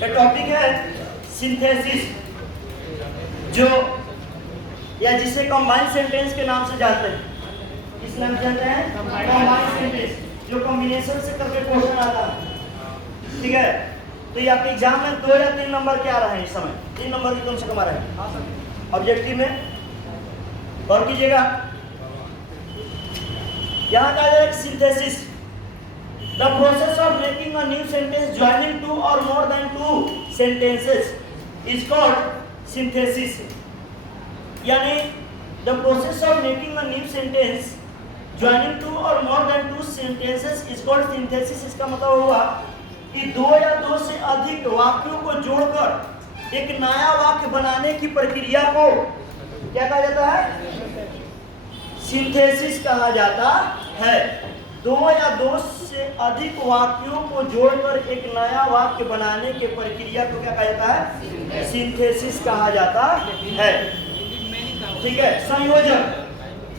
का टॉपिक है सिंथेसिस, जो या जिसे कंबाइंड सेंटेंस के नाम से जानते हैं। किस नाम से जानते हैं? कंबाइंड सेंटेंस, जो कॉम्बिनेशन से करके क्वेश्चन आता है। ठीक है, तो ये आपके एग्जाम में 2 या 3 नंबर के आ रहे हैं इस समय, 3 नंबर की कम से कम आ रहे हैं ऑब्जेक्टिव में। गौर कीजिएगा, यहाँ का है synthesis, the process of making a new sentence joining 2 और more than 2 sentences is called synthesis. यानी the process of making a new sentence joining 2 और more than 2 sentences is called synthesis. इसका मतलब हुआ कि 2 या 2 से अधिक वाक्यों को जोड़कर एक नया वाक्य बनाने की प्रक्रिया को क्या कहा जाता है? सिंथेसिस कहा जाता है। 2 या 2 से अधिक वाक्यों को जोड़कर एक नया वाक्य बनाने की प्रक्रिया को क्या कहा जाता है? सिंथेसिस कहा जाता है। ठीक है, संयोजन,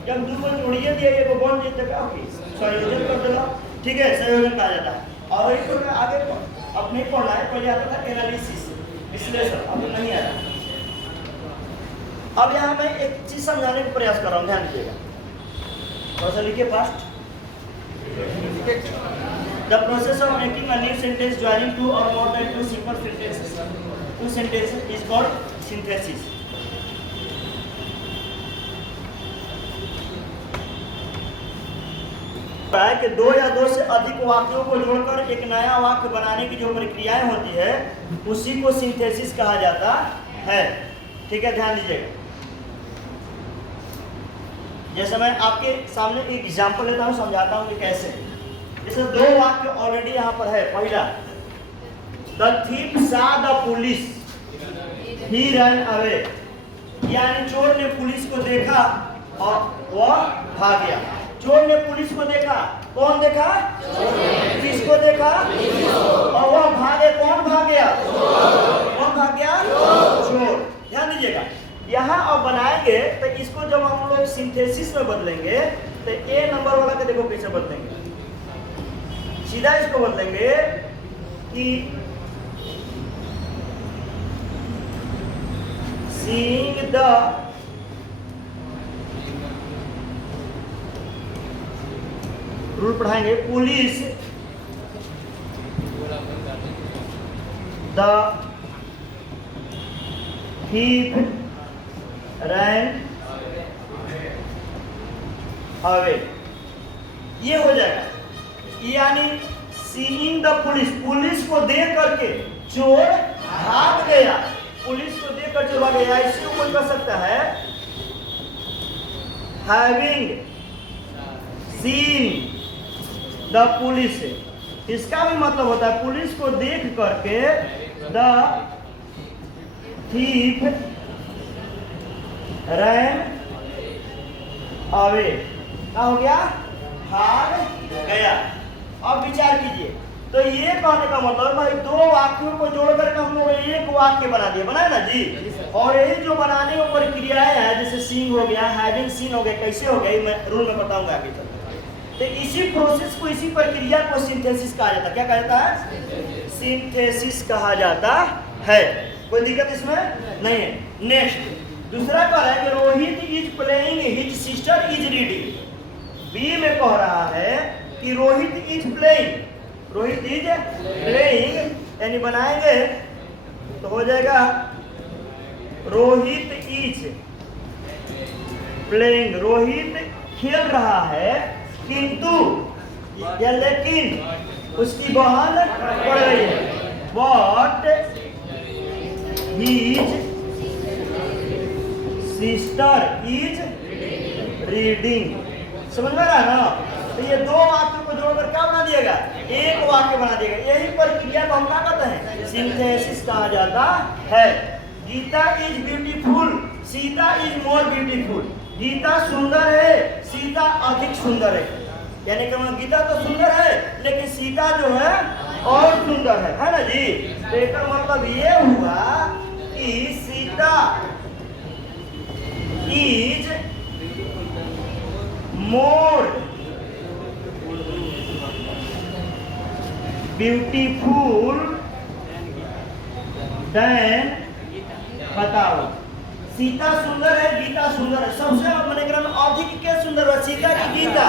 जब 2 को जोड़िए दिया ये को बन जाता है, संयोजन कर देना। ठीक है, संयोजन कहा जाता है। और एक तो आगे अब नहीं पढ़ना है, पहले आता था एनालिसिस, विश्लेषण, अब नहीं आया। अब यहाँ मैं एक चीज समझाने का प्रयास कर रहा हूँ, ध्यान दीजिएगा। थोड़ा सा लिखिए fast. The process of making a new sentence joining 2 और more than 2 simple sentences, 2 sentences is called synthesis. कि 2 या 2 से अधिक वाक्यों को जोड़कर एक नया वाक्य बनाने की जो प्रक्रियाएं होती है उसी को सिंथेसिस कहा जाता है। ठीक है, ध्यान दीजिएगा। जैसे मैं आपके सामने एक एग्जांपल लेता हूं, समझाता हूं कि कैसे। जैसे 2 वाक्य ऑलरेडी यहां पर है। पहला, the thief saw the police, he run away, यानी चोर ने पुलिस को देखा और वह भाग गया। चोर ने पुलिस को देखा, कौन देखा? किसको देखा? और वह भागे, कौन भाग गया? कौन भाग गया? चोर। ध्यान दीजिएगा, यहाँ अब बनाएंगे तो इसको जब हम लोग सिंथेसिस में बदलेंगे तो ए नंबर वाला के देखो कैसे बदलेंगे। सीधा इसको बदलेंगे कि सीइंग द रूल पढ़ाएंगे, police the thief ran away, ये हो जाएगा। यानी सीइंग द पुलिस, पुलिस को देख करके चोर भाग गया। पुलिस को देख कर चोर भाग गया। इसी को कर सकता है हैविंग सीन द पुलिस। इसका भी मतलब होता है पुलिस को देख करके द थीफ रैन अवे, क्या हो गया? भाग गया। अब विचार कीजिए, तो ये कहने का मतलब भाई 2 वाक्यों को जोड़कर के हम लोग एक वाक्य बना दिए, बनाए ना जी। और यही जो बनाने की प्रक्रियाएं हैं, जैसे सीइंग हो गया, हैविंग सीन हो गया, कैसे हो गया मैं रूल में बताऊंगा आगे चल। तो इसी प्रोसेस को, इसी प्रक्रिया को सिंथेसिस कहा जाता है। क्या कहा जाता है? सिंथेसिस कहा जाता है। कोई दिक्कत इसमें नहीं है। नेक्स्ट, दूसरा कह रहा है कि Rohit is playing, his sister is reading. B में कह रहा है कि Rohit is playing, Rohit is playing, यानी बनाएंगे तो हो जाएगा रोहित इज प्लेइंग, रोहित खेल रहा है, किंतु या लेकिन उसकी बहन पढ़ रही है। But his sister is reading. समझ में रहा ना? तो ये 2 वाक्यों को जोड़कर क्या बना दिएगा? एक वाक्य बना दिएगा। यही प्रक्रिया को हम क्या कहते हैं? सिंथेसिस कहा जाता है। Gita is beautiful, Sita is more beautiful. Gita सुंदर है, सीता अधिक सुंदर है। यानी कि गीता तो सुंदर है लेकिन सीता जो है और सुंदर है ना जी। तो इसका मतलब ये हुआ कि Sita is more beautiful then बताओ। सीता सुंदर है, गीता सुंदर है। सबसे मैंने अधिक क्या सुंदर है, सीता की गीता?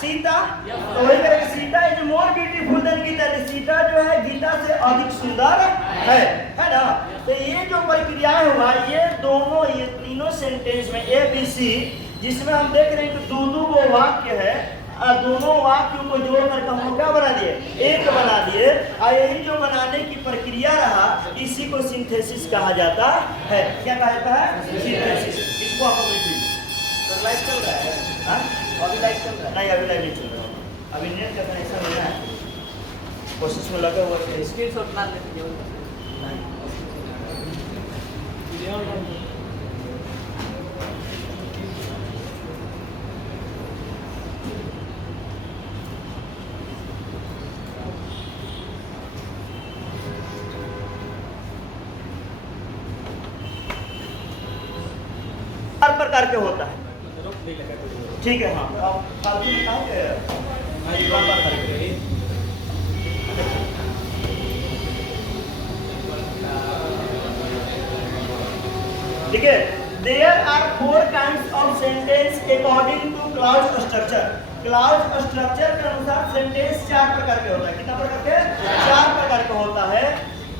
सीता। तो वही करेंगे, Sita is more beautiful then Gita. Sita जो है गीता से अधिक सुंदर है ना। तो ये जो प्रक्रियाएं हुआ, ये दोनों, ये तीनों सेंटेंस में ए बी सी, जिसमें हम देख रहे हैं कि दो वो वाक्य है, दोनों वाक्यों को जोड़ कर हम लोग क्या बना दिए, एक बना दिए। और यही जो बनाने की प्रक्रिया रहा, इसी को सिंथेसिस कहा जाता है। क्या कहा जाता है? सिंथेसिस। इसको आप लाइव चल रहा है? अभी लाइव चल रहा है? नहीं, अभी लाइव नहीं चल रहा। अभी नेट का कनेक्शन लेना है, कोशिश में लगे हुए थे। स्क्रीनशॉट ना लेते हर प्रकार के होता है। ठीक है, हाँ आप फालतू में कहाँ गए? ठीक है, there are 4 kinds of sentence according to clause structure. Clause structure के अनुसार सेंटेंस 4 प्रकार के होता है। कितना प्रकार के? 4 प्रकार का होता है।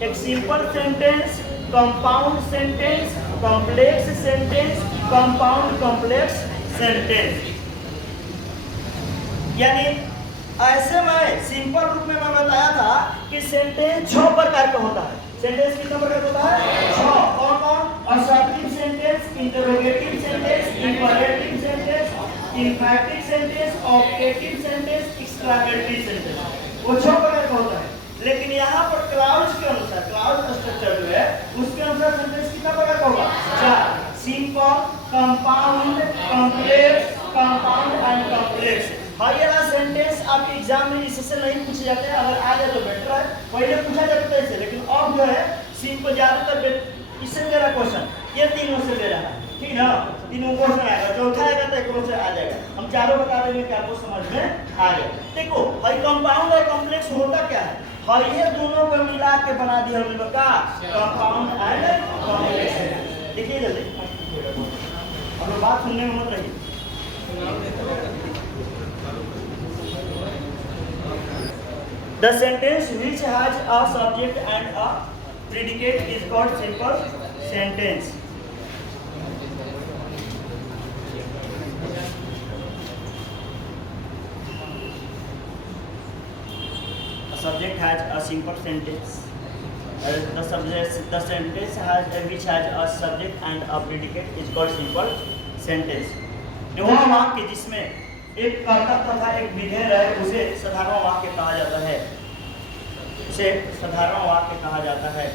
एक simple sentence, compound sentence, complex sentence, compound complex sentence. यानी ऐसे में सिंपल रूप में मैं बताया था कि सेंटेंस 6 प्रकार का होता है। सेंटेंस कितना प्रकार का होता है? 6। कौन कौन? Assertive sentence, interrogative sentence, imperative sentence, emphatic sentence, objective sentence, exclamatory sentence. वो 6 प्रकार का होता है। लेकिन यहाँ पर क्लाउज के अनुसार, क्लाउज स्ट्रक्चर जो है उसके अनुसार सेंटेंस कितना प्रकार का होगा? 4। Simple, compound, complex, compound and complex. हाँ, ये वाला सेंटेंस आपके एग्जाम में इससे नहीं पूछे जाते हैं। अगर आ जाए तो बेटर है, पहले पूछा जाता था इससे, लेकिन अब जो है सिंपल ज्यादातर इससे मेरा क्वेश्चन ये तीनों से ले रहा है। ठीक ना, तीनों क्वेश्चन आएगा, चौथा आएगा तो एक से आ जाएगा। हम चारों बता देंगे कि आपको समझ में आ जाए। देखो भाई, कंपाउंड और कॉम्प्लेक्स होता क्या है? हाँ, ये दोनों को मिला के बना दिया हम लोग का कंपाउंड एंड कॉम्प्लेक्स। देखिए जल्दी, अब लोग बात सुनने में मत रहिए। The sentence which has a subject and a predicate is called simple sentence. A subject has a simple sentence. The sentence which has a subject and a predicate is called simple sentence. जो वाक्य जिसमें एक कर्ता तथा एक विधेय रहे, उसे साधारण वाक्य कहा जाता है। उसे साधारण वाक्य कहा जाता है।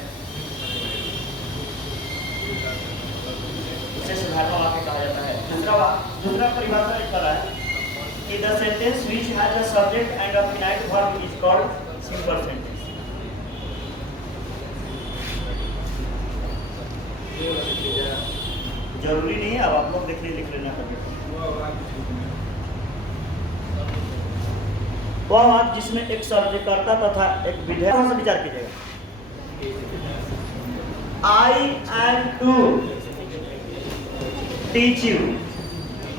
उसे साधारण वाक्य कहा जाता है। दूसरा परिभाषा इस तरह है कि the sentence which has a subject and a finite verb is called simple sentence. जरूरी नहीं है, अब आप लोग लिख लेना पड़ेगा। वह वाक्य जिसमें एक सब्जेक्टकर्ता तथा एक विधेय से विचार कीजिएगा। I am to teach you,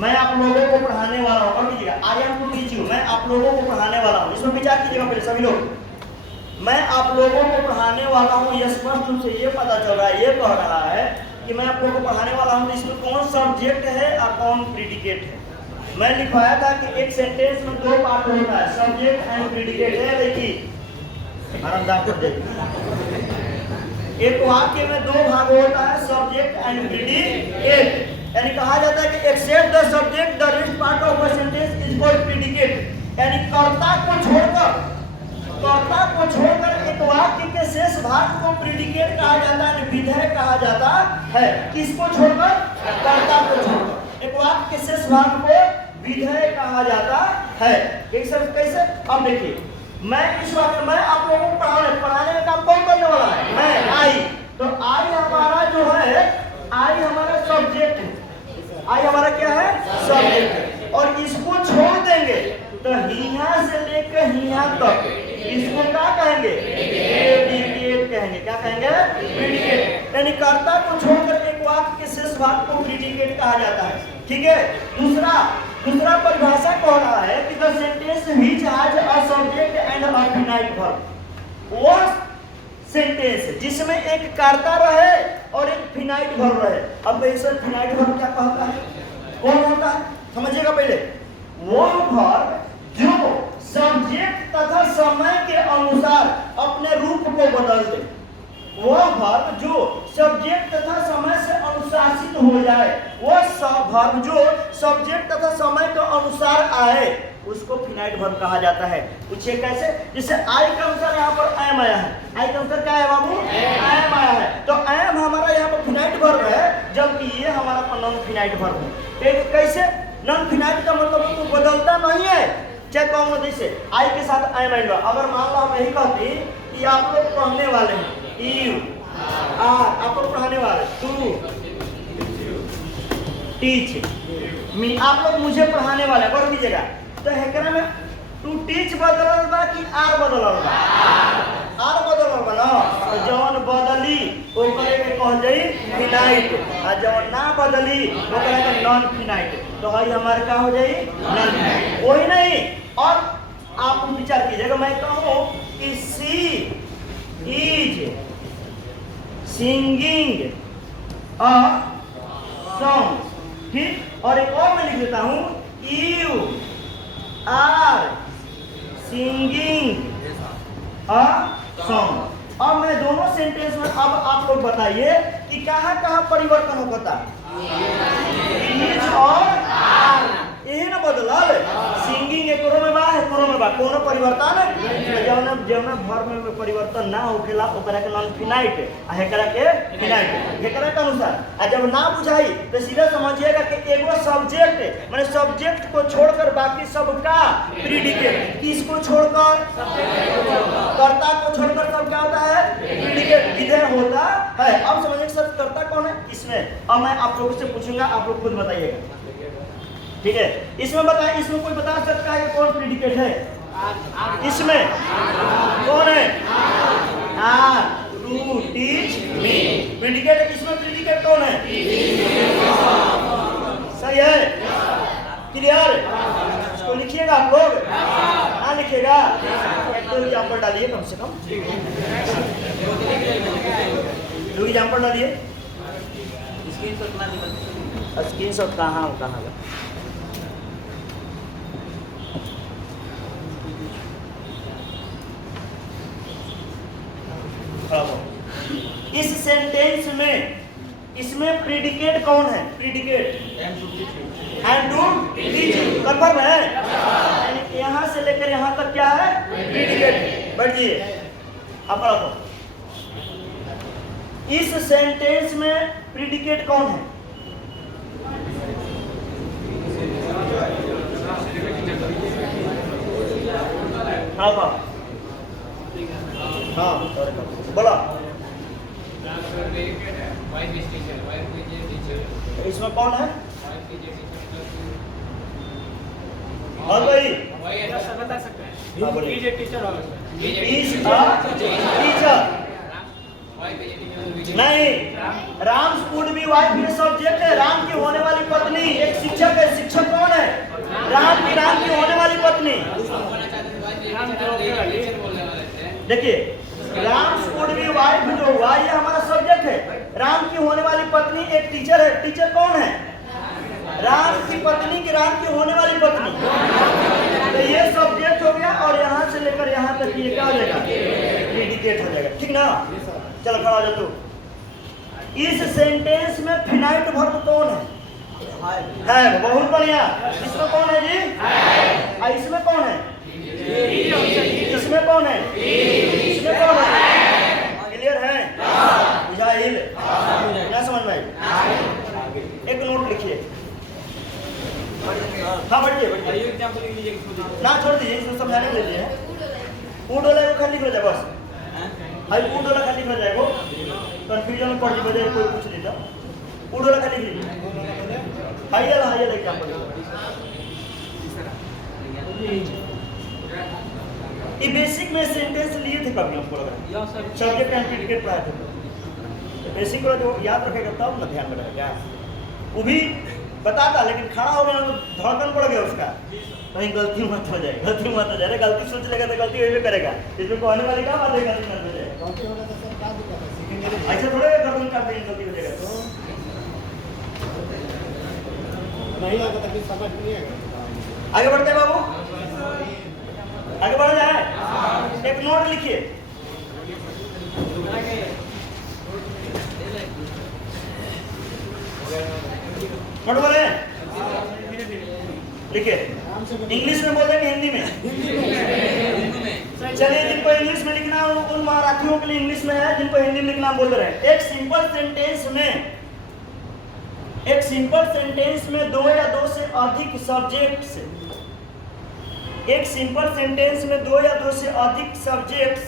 मैं आप लोगों को पढ़ाने वाला हूँ। और कीजिएगा, I am to teach you, मैं आप लोगों को पढ़ाने वाला हूँ। इसमें विचार कीजिएगा पहले सभी लोग। मैं आप लोगों को पढ़ाने वाला हूँ, यह स्पष्ट रूप से ये पता चल रहा है, ये कह रहा है कि मैं आप लोगों को पढ़ाने वाला हूँ। इसमें कौन सब्जेक्ट है और कौन प्रीडिकेट है? मैं लिखवाया था कि एक सेंटेंस में 2 पार्ट होता है, सब्जेक्ट एंड प्रीडिकेट है। देखिए आरामदायक कर देखिए, एक वाक्य में 2 भाग होता है, सब्जेक्ट एंड प्रीडिकेट। यानी कहा जाता है कि except the subject the rest part of a sentence is called predicate. यानी कर्ता को छोड़कर एक वाक्य के शेष भाग को प्रीडिकेट कहा जाता है, विधेय कहा जाता है। किसको छोड़कर? कर्ता को छोड़कर एक वाक्य के शेष भाग को विधेय कहा जाता है। कैसे? अब देखिए, मैं इस वाक्य में आप लोगों को पढ़ाने का काम कौन करने वाला है? मैं, आई। तो आई हमारा जो है, आई हमारा सब्जेक्ट है। आई हमारा क्या है? सब्जेक्ट है। और इसको छोड़ देंगे तो हिया से लेकर हिया तक इसको क्या कहेंगे? प्रीडिकेट कहेंगे। क्या कहेंगे? प्रीडिकेट, यानी कर्ता को छोड़कर एक वाक्य के शेष भाग को प्रीडिकेट कहा जाता है। ठीक है। दूसरा परिभाषा कह रहा है कि the sentence which has a subject and a finite verb, वो सेंटेंस जिसमें एक कर्ता रहे और एक फिनाइट वर्ब रहे। अब वैसे फिनाइट वर्ब क्या कहता है, कौन होता है, समझिएगा पहले। वो वर्ब जो सब्जेक्ट तथा समय के अनुसार अपने रूप को बदल दे, वह वर्ब जो सब्जेक्ट तथा समय से अनुशासित हो जाए, वह वर्ब जो सब्जेक्ट तथा समय के अनुसार आए, उसको फिनाइट वर्ब कहा जाता है। पूछिए कैसे, जैसे आई के अनुसार यहाँ पर एम आया है, आई के अनुसार क्या है बाबू, एम आया है, तो एम हमारा यहाँ पर फिनाइट वर्ब है, जबकि ये हमारा नॉन फिनाइट वर्ब है। कैसे, नॉन फिनाइट का मतलब तो बदलता नहीं है। चेक कहूँगा जैसे आई के साथ एम आएगा, अगर मान लो हम यही कहते कि आप लोग पढ़ने वाले हैं, यू आप लोग पढ़ाने वाले, टू टीच मी, आप लोग मुझे पढ़ाने वाले, कर दीजिएगा। तो हेकरा में टू टीच बदलल बा कि आर बदलल बा, आर बदलल बा ना, तो जौन बदली ओकरे के कह जाई फिनाइट, आ जौन ना बदली ओकरे के नॉन फिनाइट। तो हई हमारे का हो जाई नॉन फिनाइट, वही नहीं। और आप विचार कीजिएगा, मैं कहूँ कि she is singing a song, ठीक, और एक और मैं लिख देता हूँ, you are singing a song. अब मैं दोनों सेंटेंस में, अब आप लोग बताइए कि कहाँ कहाँ परिवर्तन होता है, इज और आर, यही ना बदलल, सिंगिंग एकरो में बा, एकरो में बा, कोनो परिवर्तन जौन वर्ब में परिवर्तन ना होखेला ओकरा के नॉन फिनाइट, आ हेकरा के फिनाइट, हेकरा के अनुसार। आ जब ना बुझाई तो सीधा समझिएगा कि एगो सब्जेक्ट, माने सब्जेक्ट को छोड़कर बाकी सब का प्रीडिकेट, किसको छोड़कर, कर्ता को छोड़कर सब क्या होता है, प्रीडिकेट विधेय होता है। अब समझिए सर कर्ता कौन है इसमें, अब मैं आप लोगों से पूछूंगा, आप लोग खुद बताइएगा, ठीक है। इसमें बताइए, इसमें कोई बता सकता है कि कौन प्रीडिकेट है, इसमें कौन है, are, to teach me, predicate है। इसमें प्रीडिकेट कौन है, सही है, क्लियर। इसको लिखिएगा आप लोग, ना लिखिएगा एक दो एग्जाम्पल डालिए, कम से कम दो एग्जाम्पल डालिए। स्क्रीनशॉट कहाँ कहाँ इस सेंटेंस में, इसमें प्रीडिकेट कौन है, predicate and to teach, confirm है, यानी यहाँ से लेकर यहाँ तक क्या है, प्रीडिकेट। बैठिए, अब पढ़ो, इस सेंटेंस में प्रीडिकेट कौन है, हाँ बोला, इसमें कौन है, हाँ भाई बता सकते हैं, टीचर नहीं, राम वुड बी वाइफ ये सब्जेक्ट है, राम की होने वाली पत्नी एक शिक्षक है, शिक्षक कौन है, राम की होने वाली पत्नी। देखिए राम वुड बी वाइफ जो हुआ ये हमारा सब्जेक्ट है, राम की होने वाली पत्नी एक टीचर है, टीचर कौन है, राम की पत्नी की, राम की होने वाली पत्नी, तो ये सब्जेक्ट हो गया। और यहाँ से लेकर यहाँ तक ये क्या हो जाएगा, प्रीडिकेट हो जाएगा, ठीक ना। चलो खड़ा हो जा तू। इस सेंटेंस में फिनाइट वर्ब कौन है, बहुत बढ़िया। इसमें कौन है जी, है। इसमें कौन है, इसमें कौन है, इसमें कौन है, क्लियर है, बुझाइल ना, समझ में आई। एक नोट लिखिए, हाँ बढ़िए ना, छोड़ दीजिए, इसमें समझाने के लिए फूड वाला को खाली हो जाए, बस भाई फूड वाला खाली हो जाएगा, कंफ्यूजन में पड़ जाए, कोई कुछ नहीं था, फूड वाला खाली हाइयल एग्जाम्पल। ये बेसिक में सेंटेंस लिए थे कभी हमको लगा, सब्जेक्ट एंड प्रेडिकेट पढ़ाए थे, बेसिक को जो याद रखेगा तब ना ध्यान में रहेगा। वो भी बताता लेकिन खड़ा हो गया तो धड़कन पड़ गया उसका, कहीं गलती मत हो जाए, गलती मत हो जाए। अरे गलती सोच लेगा तो गलती वही करेगा, इसमें कहने वाली क्या बात है गलती मत हो जाए। ऐसे थोड़े गर्दन काट देंगे गलती हो जाएगा तो नहीं आता तभी समझ नहीं आएगा। आगे बढ़ते हैं बाबू, आगे बढ़ जाए। एक नोट लिखिए, नोट बोले लिखिए, इंग्लिश में बोलेंगे हिंदी में? चलिए, जिनको इंग्लिश में लिखना हो उन मराठियों के लिए इंग्लिश में है, जिनको हिंदी में लिखना बोल रहे हैं। एक सिंपल सेंटेंस में दो या दो से अधिक सब्जेक्ट्स, एक सिंपल सेंटेंस में दो या दो से अधिक सब्जेक्ट्स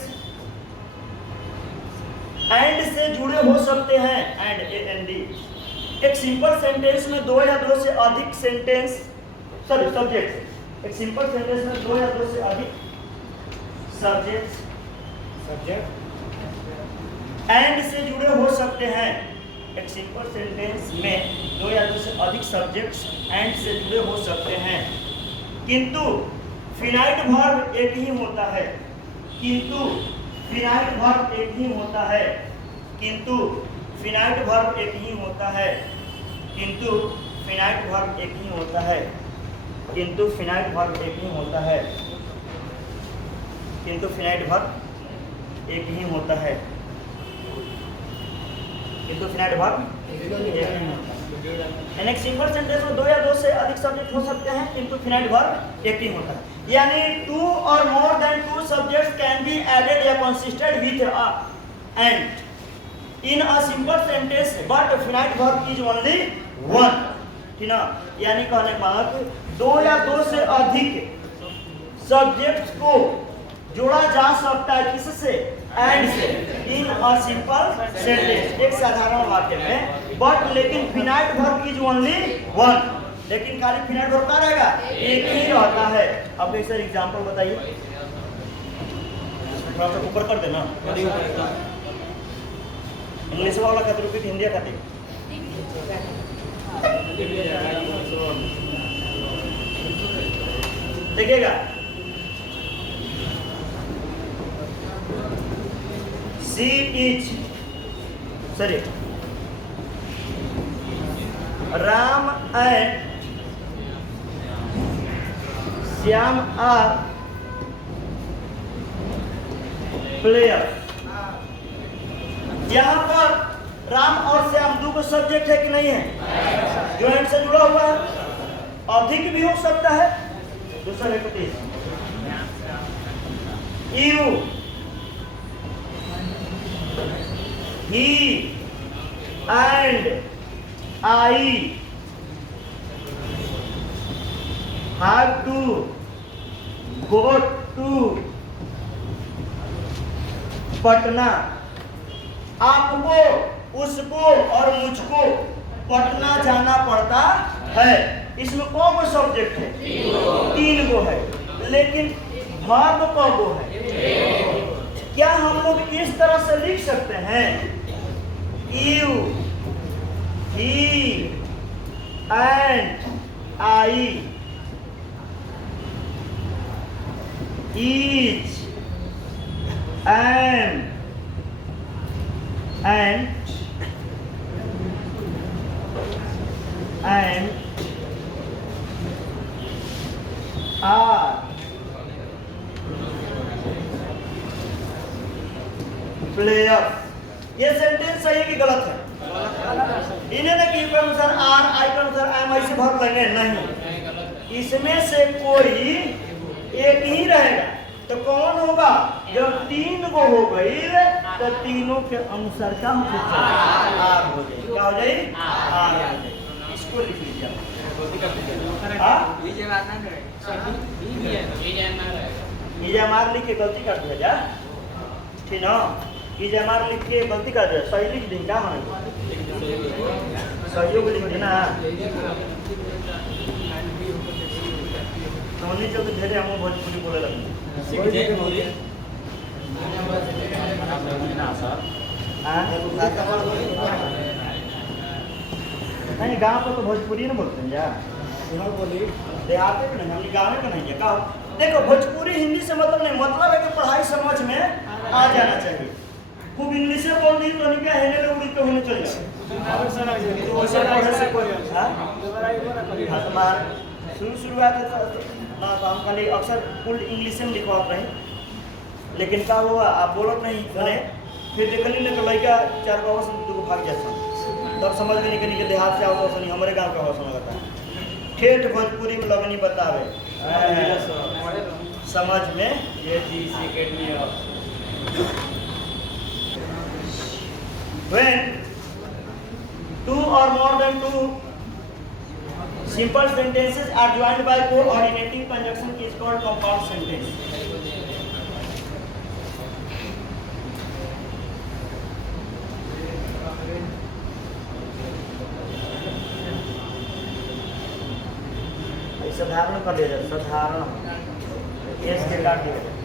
एंड से जुड़े हो सकते हैं, एंड AND। एक सिंपल सेंटेंस में दो या दो से अधिक सब्जेक्ट्स, एक सिंपल सेंटेंस में दो या दो से अधिक सब्जेक्ट एंड से जुड़े हो सकते हैं। एक सिंपल सेंटेंस में दो या दो से अधिक सब्जेक्ट्स एंड से जुड़े हो सकते हैं, किंतु फिनाइट वर्ब एक ही होता है, किंतु फिनाइट वर्ब एक ही होता है, किंतु फिनाइट वर्ब एक ही होता है, किंतु फिनाइट वर्ब एक ही होता है, किंतु फिनाइट वर्ब एक ही होता है, किंतु फिनाइट वर्ब एक ही होता है, किंतु फिनाइट वर्ब एक ही होता है। यानी सिंपल सेंटेंस में दो या दो से अधिक सब्जेक्ट हो सकते हैं, किंतु फिनाइट वर्ब एक ही होता है। यानी टू और more than two subjects can be added या consisted with and in a simple sentence but finite verb is only one. ठीक ना, यानी कहने का दो या दो से अधिक सब्जेक्ट्स को जोड़ा जा सकता है, किससे? एंड से, इन अ सिंपल सेंटेंस, एक साधारण वाक्य में, बट लेकिन finite verb is only one. लेकिन खाली फिनाइट वर्ब क्या रहेगा? एक ही रहता है। अब एक सर एग्जांपल बताइए, थोड़ा सा ऊपर कर देना, इंग्लिश वाला का रिपीट हिंदी का दे देखिएगा। She is, sorry, Ram and Shyam are players। यहाँ पर राम और श्याम दो को सब्जेक्ट है कि नहीं है? जो एंड से जुड़ा हुआ है, अधिक भी हो सकता है। दूसरा repeat, you, he and I have to go to Patna. आपको, उसको और मुझको पटना जाना पड़ता है। इसमें कौन को सब्जेक्ट है? तीन को है, लेकिन वर्ब कौन को है? क्या हम लोग इस तरह से लिख सकते हैं? You, he and I each and are player. ये सेंटेंस सही कि गलत है? इन्हें ना कि अनुसार आर, आई के अनुसार एम ऐसे भर लेंगे, नहीं। इसमें से कोई एक ही रहेगा। तो कौन होगा? जब तीन को हो गई तो तीनों के अनुसार क्या हो जाएगी? आर हो जाएगी। क्या हो जाएगी? आर हो जाएगी। इसको लिख लीजिए। इजामार लिख के गलती कर दिया जा, ठीक ना? इजामार लिख के गलती कर दिया, सही लिख दें क्या माने? सहयोग लिख देना। नौनी चल तो ढेरे हम भोजपुरी बोले लगे। हाँ? नहीं गांव पर तो भोजपुरी ना बोलते हैं यार, यहाँ बोली देहात में नहीं, हम गाँव में नहीं है। कहो देखो भोजपुरी हिंदी से मतलब नहीं, मतलब है कि पढ़ाई समझ में आ जाना चाहिए। खूब इंग्लिश में बोल दी तो नहीं क्या हेले लोग तो होने चल जाए तो वैसे पढ़े से कोई हाँ तुम्हारा शुरुआत है ना, तो हम खाली अक्सर फुल इंग्लिश में लिखवाते रहे, लेकिन का हुआ आप बोलत नहीं करे, फिर देखली ना तो लड़का 4 गाँव से 2 भाग जाता है, तब समझ में नहीं कि देहात से आओ नहीं हमारे गाँव का हौसला लगता है। ठेठ भोजपुरी में लगनी बतावे समझ में ये चीज when 2 or more than 2 simple sentences are joined by coordinating conjunction is called compound sentence. साधारण कर दिया जाए, साधारण एस के काट दिया जाए।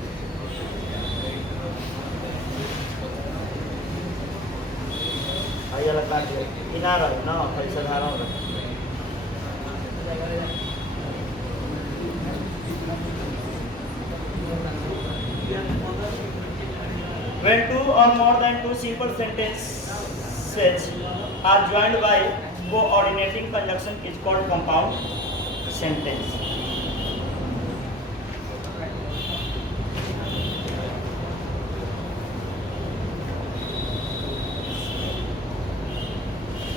ये अलग काट दिया, किनारा है ना, फिर साधारण रहे। When 2 or more than 2 simple sentences are joined by coordinating conjunction is called compound sentence.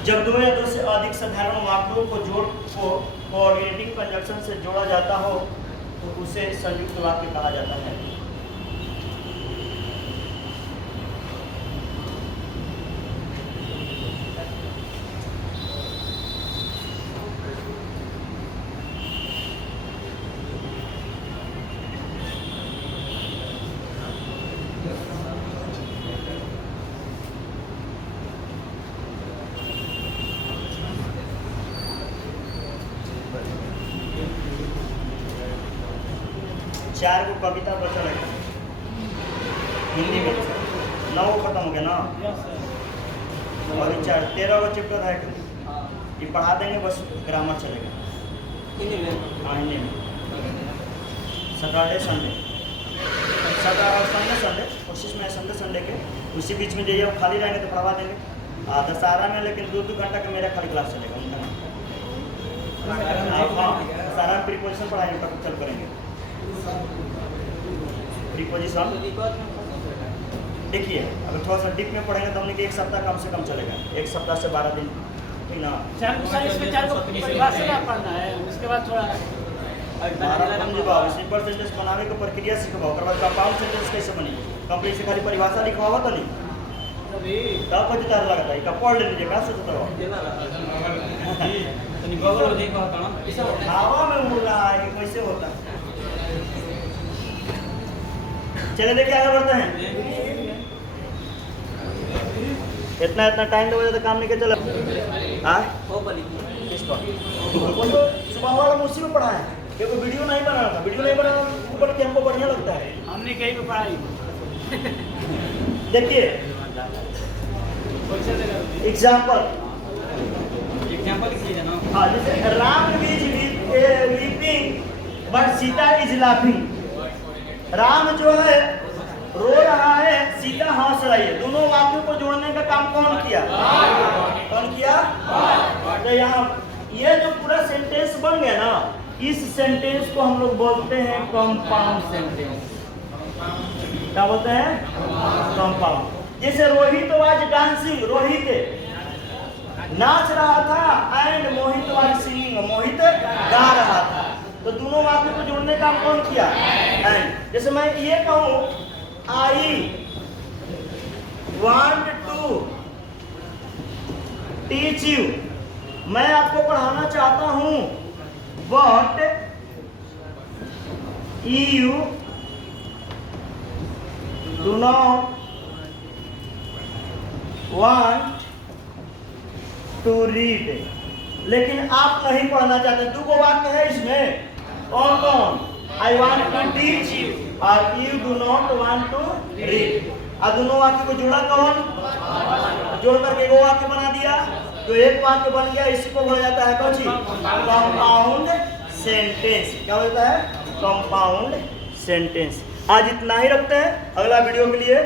जब 2 या 2 से अधिक साधारण वाक्यों को कोऑर्डिनेटिंग कंजंक्शन से जोड़ा जाता हो तो उसे संयुक्त वाक्य कहा जाता है। चार को कविता बचा है हिंदी में, 9 खत्म हो गया ना, और 13 का चैप्टर है, ये पढ़ा देंगे बस ग्रामर चलेगा हाँ हिंदी में। सैटरडे संडे संडे कोशिश में संडे संडे के उसी बीच में जाइए, खाली रहेंगे तो पढ़वा देंगे। दशहरा में लेकिन 2-2 घंटा का मेरा खाली क्लास चलेगा उनका। हाँ दशहरा में प्रीपोजिशन पढ़ाएंगे, तब चल करेंगे प्रीपोजिशन। देखिए अगर थोड़ा सा डीप में पढ़ेंगे तो हमने कि 1 सप्ताह कम से कम चलेगा, 1 सप्ताह से 12 दिन, ठीक ना। पढ़ना है उसके बाद थोड़ा सिंपल सेंटेंस बनाने की प्रक्रिया सिखवाओ, ओकर बाद कंपाउंड सेंटेंस कैसे बनी, कंप्लीट से खाली परिभाषा लिखवाओ तो नहीं तब कुछ तार लगता है, पढ़ ले लीजिए क्या सोचता हो। हवा में उड़ रहा है कि कैसे होता है। चले देखिए आगे बढ़ते हैं। इतना टाइम दोगे तो काम नहीं कर चला। सुबह वाला मुझसे में पढ़ा है, देखो वीडियो नहीं बना था, वीडियो नहीं बना ऊपर के हमको बढ़िया लगता है, हमने कहीं पे पढ़ाई। देखिए एग्जाम्पल हाँ, जैसे Ram is weeping but Sita is laughing. Ram जो है रो रहा है, सीता हंस रही है। दोनों वाक्यों को जोड़ने का काम कौन किया? तो यहाँ ये जो पूरा सेंटेंस बन गया ना, इस सेंटेंस को हम लोग बोलते हैं कंपाउंड सेंटेंस। क्या बोलते हैं? कंपाउंड। जैसे रोहित वाज डांसिंग, रोहित नाच रहा था, एंड मोहित वाज सिंगिंग, मोहित गा रहा था। तो दोनों वाक्यों को जोड़ने का काम कौन किया? एंड। जैसे मैं ये कहूं I want to teach you, मैं आपको पढ़ाना चाहता हूं, but you do not want to read. लेकिन आप नहीं पढ़ना चाहते। 2 वाक्य है इसमें, कौन कौन? I want to teach you और you do not want to read. और दोनों वाक्य को जोड़ा कौन? जोड़ करके वो वाक्य बना दिया, तो एक वाक्य बन गया। इसी को बोला जाता है कौन सी? Compound sentence. क्या होता है? Compound sentence. आज इतना ही रखते हैं। अगला वीडियो के लिए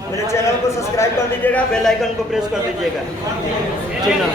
मेरे चैनल को सब्सक्राइब कर दीजिएगा, बेल आइकन को प्रेस कर दीजिएगा। ठीक ना?